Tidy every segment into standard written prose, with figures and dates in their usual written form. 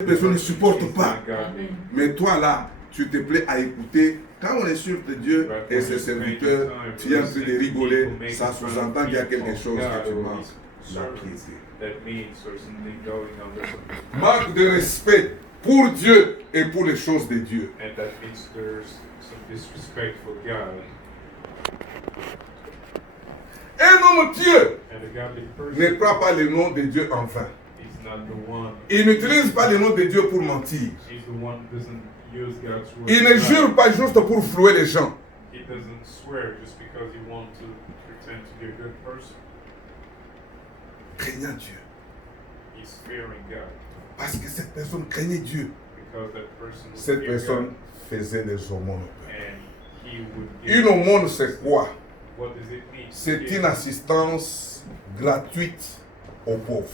Cette personne ne supporte pas. Mais toi là, tu te plais à écouter. Quand on insulte Dieu et ses serviteurs, tu es en train de rigoler, ça sous-entend qu'il y a quelque chose que tu manques. La piété. Manque de respect pour Dieu et pour les choses de Dieu. Un homme Dieu ne prend pas le nom de Dieu en vain. Il n'utilise pas le nom de Dieu pour mentir. Il ne jure pas juste pour flouer les gens. Craignant Dieu. Parce que cette personne craignait Dieu. Cette personne faisait des aumônes. Une aumône, c'est quoi? C'est une assistance gratuite aux pauvres,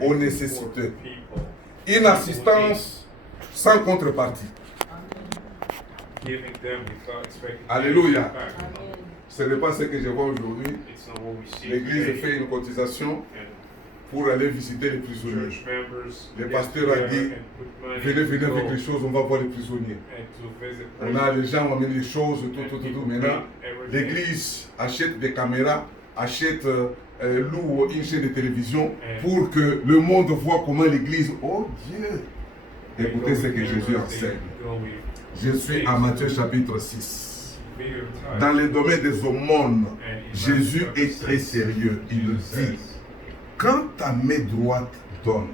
aux nécessiteux. Une assistance sans contrepartie. Alléluia. Ce n'est pas ce que je vois aujourd'hui. L'église fait une cotisation pour aller visiter les prisonniers. Le pasteur a dit, venez avec les choses, on va voir les prisonniers. On a les gens, on amène les choses, tout. Maintenant, l'église achète des caméras, achète, loue une chaîne de télévision pour que le monde voit comment l'église, oh Dieu, écoutez ce que Jésus enseigne. Je suis à Matthieu chapitre 6. Dans le domaine des aumônes, Jésus est très sérieux. Il dit, quand ta main droite donne,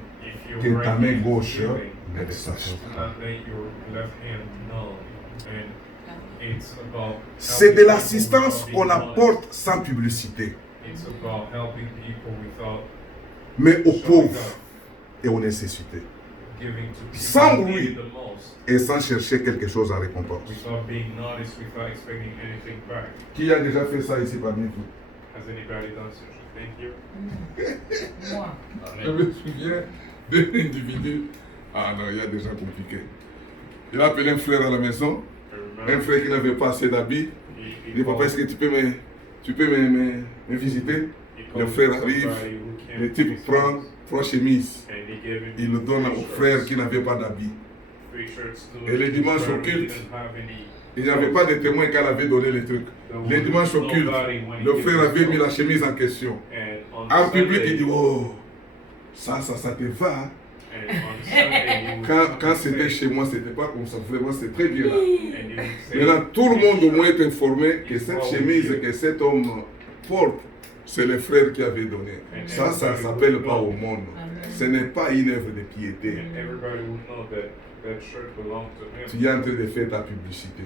que ta main gauche ne le sache pas. C'est de l'assistance qu'on apporte sans publicité, mais aux pauvres et aux nécessités, sans bruit et sans chercher quelque chose en récompense. Qui a déjà fait ça ici parmi vous? Je me souviens d'un individu. Ah non, il y a des gens compliqués. Il a appelé un frère à la maison, un frère qui n'avait pas assez d'habits. Il dit, papa, est-ce que tu peux me visiter? Le frère arrive, le type prend 3 chemises. Il le donne au frère qui n'avait pas d'habits. Et le dimanche au culte, il n'y avait pas de témoin qu'elle avait donné les trucs. Le dimanche au culte, le frère avait mis la chemise en question. En public, il dit, oh, ça te va. Quand c'était chez moi, c'était pas comme ça. Vraiment, c'est très bien là. Maintenant, tout le monde au moins est informé que cette chemise que cet homme porte, c'est le frère qui avait donné. Ça ne s'appelle pas au monde. Ce n'est pas une œuvre de piété. Tu es en train de faire ta publicité.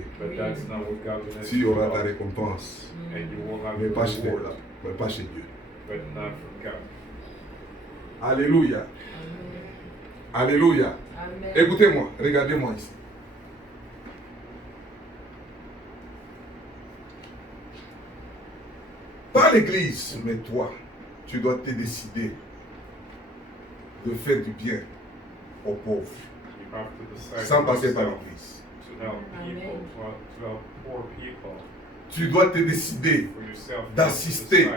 Tu auras ta récompense. Mais pas chez Allah, mais pas chez Dieu. Alléluia. Alléluia. Écoutez-moi, regardez-moi ici. Pas l'église, mais toi, tu dois te décider de faire du bien aux pauvres, sans passer par l'église. Tu dois te décider d'assister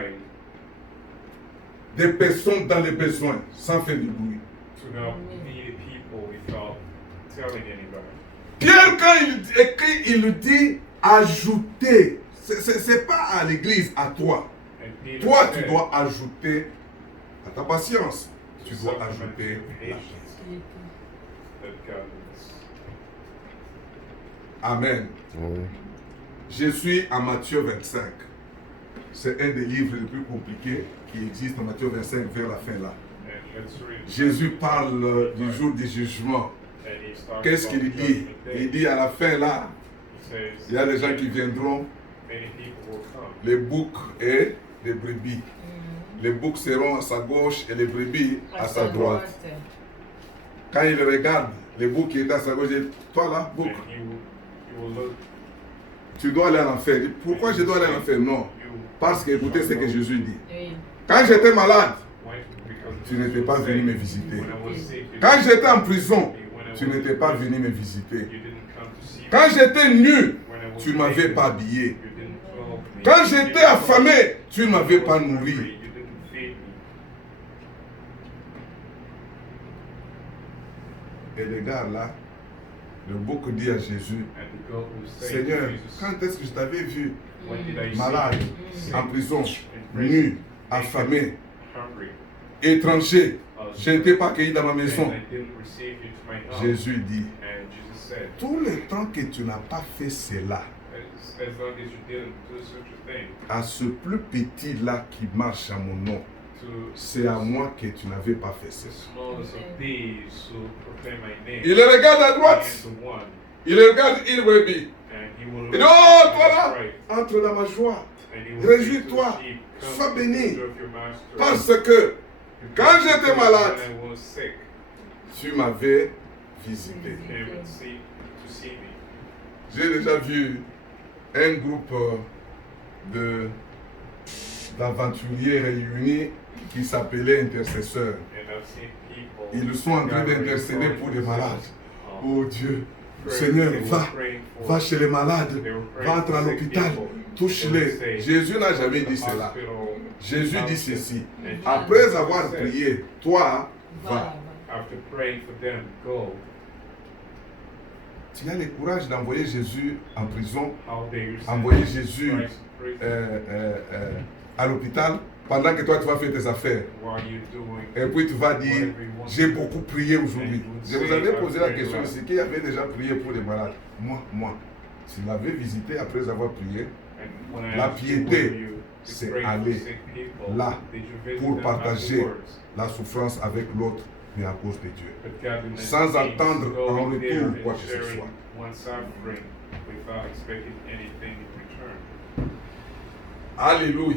des personnes dans les besoins, sans faire du bruit. Pierre, quand il écrit, il dit ajouter. Ce n'est pas à l'église, à toi. Toi, tu dois ajouter à ta patience. Tu dois ajouter la paix. Amen. Je suis à Matthieu 25. C'est un des livres les plus compliqués qui existent en Matthieu 25 vers la fin là. Jésus parle du jour du jugement. Qu'est-ce qu'il dit? Il dit à la fin là, il y a des gens qui viendront, les boucs et les brebis. Les boucs seront à sa gauche et les brebis à sa droite. Quand il regarde, les boucs qui étaient à sa gauche, il dit, toi là, bouc, tu dois aller en enfer. Pourquoi je dois aller en enfer? Non. Parce que écoutez ce que Jésus dit. Quand j'étais malade, tu n'étais pas venu me visiter. Quand j'étais en prison, tu n'étais pas venu me visiter. Quand j'étais nu, tu ne m'avais pas habillé. Quand j'étais affamé, tu ne m'avais pas nourri. Et les gars là, le bouc dit à Jésus, Seigneur, quand est-ce que je t'avais vu malade, en prison, nu, affamé, étranger, je n'étais pas accueilli dans ma maison. Jésus dit, tout le temps que tu n'as pas fait cela, à ce plus petit là qui marche à mon nom, c'est à moi que tu n'avais pas fait cela. Il le regarde à droite, il le regarde une brebis. Il dit, oh, toi là, entre dans ma joie, réjouis-toi, sois béni, parce que quand j'étais malade, tu m'avais visité. J'ai déjà vu un groupe d'aventuriers réunis qui s'appelait intercesseurs. Ils sont en train d'intercéder pour les malades. Oh Dieu, Seigneur, va chez les malades, va entrer à l'hôpital, touche-les. Jésus n'a jamais dit cela. Jésus dit ceci, après avoir prié, toi, va. Tu as le courage d'envoyer Jésus en prison, envoyer Jésus à l'hôpital, pendant que toi tu vas faire tes affaires. Et puis tu vas dire, j'ai beaucoup prié aujourd'hui. Je vous avais posé la question ici, qui avait déjà prié pour les malades? Moi. S'il m'avait visité après avoir prié, la piété, c'est aller là pour partager la souffrance avec l'autre, mais à cause de Dieu. Sans attendre en retour quoi que ce soit. Alléluia.